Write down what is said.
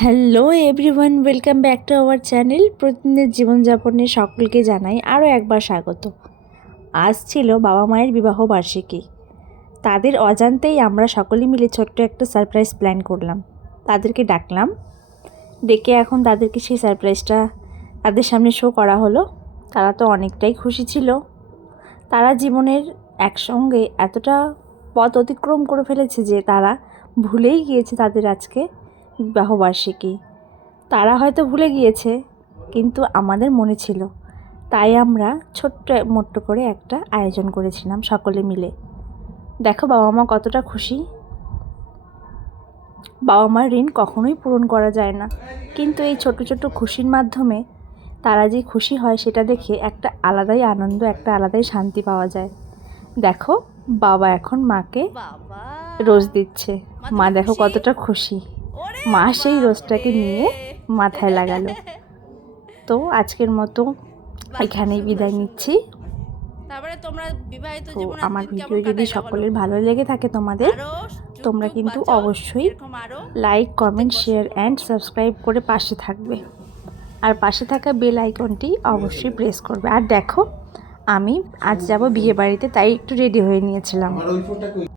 Hello everyone, welcome back to our channel. প্রতিদিনের জীবনযাপনে সকলকে জানাই আরও একবার স্বাগত। আজ ছিল বাবা মায়ের বিবাহ বার্ষিকী। তাদের অজান্তেই আমরা সকলে মিলে ছোট্ট একটা সারপ্রাইজ প্ল্যান করলাম। তাদেরকে ডাকলাম, ডেকে এখন তাদেরকে সেই সারপ্রাইজটা তাদের সামনে শো করা হলো। তারা তো অনেকটাই খুশি ছিল। তারা জীবনের একসঙ্গে এতটা পথ অতিক্রম করে ফেলেছে যে তারা ভুলেই গিয়েছে তাদের আজকে বিবাহবার্ষিকী। তারা হয়তো ভুলে গিয়েছে, কিন্তু আমাদের মনে ছিল। তাই আমরা ছোট্ট মোট্ট করে একটা আয়োজন করেছিলাম সকলে মিলে। দেখো বাবা মা কতটা খুশি। বাবা মার ঋণ কখনোই পূরণ করা যায় না, কিন্তু এই ছোট ছোট খুশির মাধ্যমে তারা যে খুশি হয় সেটা দেখে একটা আলাদাই আনন্দ, একটা আলাদাই শান্তি পাওয়া যায়। দেখো বাবা এখন মাকে রোজ দিচ্ছে। মা দেখো কতটা খুশি। মা সেই রোজটাকে নিয়ে মাথায় লাগালো। তো আজকের মতো এখানেই বিদায় নিচ্ছি। তো আমার ভিডিও যদি সকলের ভালো লেগে থাকে তোমাদের, তোমরা কিন্তু অবশ্যই like, comment, share and subscribe করে পাশে থাকবে। আর পাশে থাকা বেল আইকনটি অবশ্যই প্রেস করবে। আর দেখো আমি আজ যাব বিয়ে বাড়িতে, তাই একটু রেডি হয়ে নিয়েছিলাম।